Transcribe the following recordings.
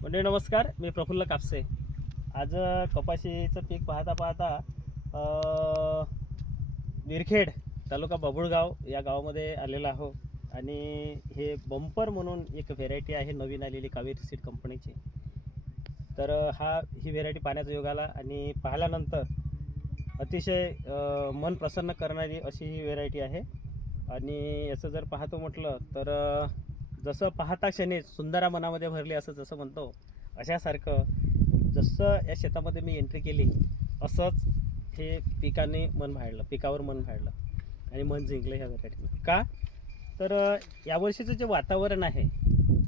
मंडळी नमस्कार, मी प्रफुल्ल कापसे. आज कपाशीचं पीक पाहता पाहता विरखेड तालुका बाभुळगाव या गावामध्ये आलेला आहो. आणि हे बंपर म्हणून एक व्हेरायटी आहे नवीन आलेली कावेरी सीड कंपनीची. तर ही व्हेरायटी पाहण्याचा योग आला आणि पाहिल्यानंतर अतिशय मन प्रसन्न करणारी अशी ही व्हेरायटी आहे. आणि याचं जर पाहतो म्हटलं तर जसं पाहता क्षणी सुंदरा मनामध्ये भरली असं जसं म्हणतो, अशासारखं जसं या शेतामध्ये मी एंट्री केली असंच हे पिकावर मन भाळलं आणि मन जिंकलं ह्या व्हेरायटीनं. का तर यावर्षीचं जे वातावरण आहे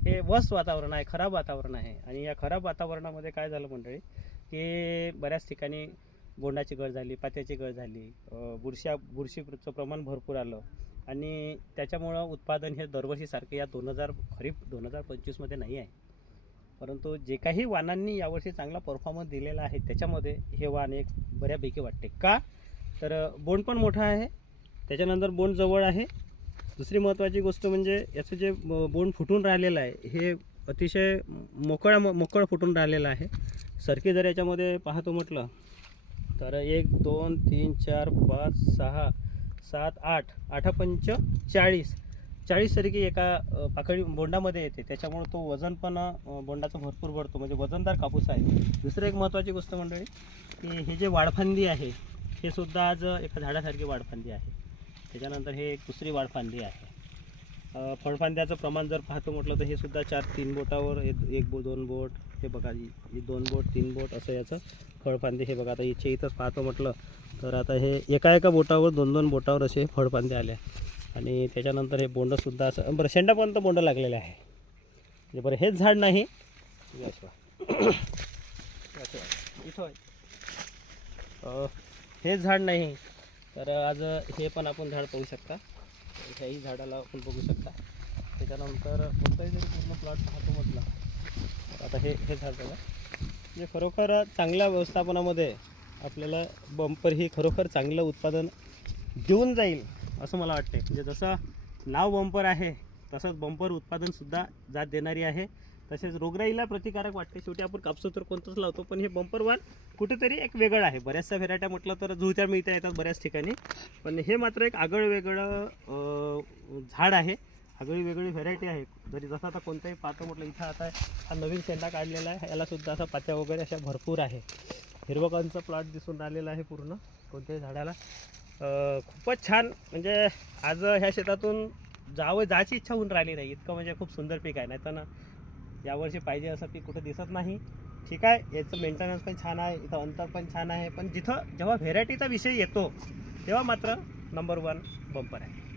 हे वस्त वातावरण आहे, खराब वातावरण आहे. आणि या खराब वातावरणामध्ये काय झालं मंडळी, की बऱ्याच ठिकाणी बोंडाची गळ झाली, पात्याची गळ झाली, बुरशीचं प्रमाण भरपूर आलं. आणि त्याच्यामुळं उत्पादन हे दरवर्षीसारखे या खरीप 2025मध्ये नाही आहे. परंतु जे काही वाणांनी यावर्षी चांगला परफॉर्मन्स दिलेला आहे त्याच्यामध्ये हे वाण एक बऱ्यापैकी वाटते. का तर बोंड पण मोठा आहे, त्याच्यानंतर बोंड जवळ आहे. दुसरी महत्त्वाची गोष्ट म्हणजे याचं जे बोंड फुटून राहिलेलं आहे हे अतिशय मोकळं फुटून राहिलेलं आहे. सरकी जर याच्यामध्ये पाहतो म्हटलं तर 1 2 3 4 5 6 7 8 8 पंच 40 सरकी एका पाकळी बोंडामध्ये येते. त्याच्यामुळे तो वजन पण बोंडाचं भरपूर भरतो, म्हणजे वजनदार कापूस आहे. दुसरं एक महत्त्वाची गोष्ट मंडळी, की हे जे वाढफांदी आहे हे सुद्धा आज एका झाडासारखी वाढफांदी आहे. त्याच्यानंतर हे एक दुसरी वाढफांदी आहे. फळफांद्याचं प्रमाण जर पाहतो म्हटलं तर हे सुद्धा 4-3 बोटावर 1-2 बोट, हे बघा ही 2 बोट 3 बोट असं याचं फळफांदे. हे बघा आता इथंच पाहतो म्हटलं तर आता हे एका बोटावर 2-2 बोटावर असे फळफांदे आले. आणि त्याच्यानंतर हे बोंडसुद्धा असं बरं शेंडापर्यंत बोंड लागलेले आहे. म्हणजे बरं हेच झाड नाही इथं हेच झाड नाही तर आज हे पण आपण झाड पाहू शकता. ह्याही झाडाला आपण बघू शकता. त्याच्यानंतर कोणताही जरी पूर्ण प्लॉट पाहतो म्हटलं तर आता हे झाड बघा. म्हणजे खरोखर चांगल्या व्यवस्थापनामध्ये आपल्याला बंपर ही खरोखर चांगलं उत्पादन देऊन जाईल असं मला वाटते. म्हणजे जसं नाव बंपर आहे तसंच बंपर उत्पादनसुद्धा जात देणारी आहे. तसेच रोगराईला प्रतिकारक वाटते. शेवटी आपण कापसं तर कोणतंच लावतो, पण हे बंपर वाण कुठेतरी एक वेगळं आहे. बऱ्याचशा व्हेरायट्या म्हटलं तर जुळत्या मिळत्या येतात बऱ्याच ठिकाणी, पण हे मात्र एक वेगळं झाड आहे, वेगळी व्हेरायटी आहे. जरी जसं आता कोणत्याही पाहतो म्हटलं इथं आता हा नवीन शेंडा काढलेला आहे, यालासुद्धा असा पात्या वगैरे अशा भरपूर आहे. हिरवकांचा प्लॉट दिसून राहिलेला आहे पूर्ण कोणत्याही झाडाला. खूपच छान. म्हणजे आज ह्या शेतातून जायची इच्छा होऊन राहिली नाही, इतकं म्हणजे खूप सुंदर पीक आहे. नाही तर ना यावर्षी पाहिजे असं पीक कुठं दिसत नाही. ठीक आहे, याचं मेंटेनन्स पण छान आहे, इथं अंतर पण छान आहे, पण जेव्हा व्हेरायटीचा विषय येतो तेव्हा मात्र नंबर 1 बंपर आहे.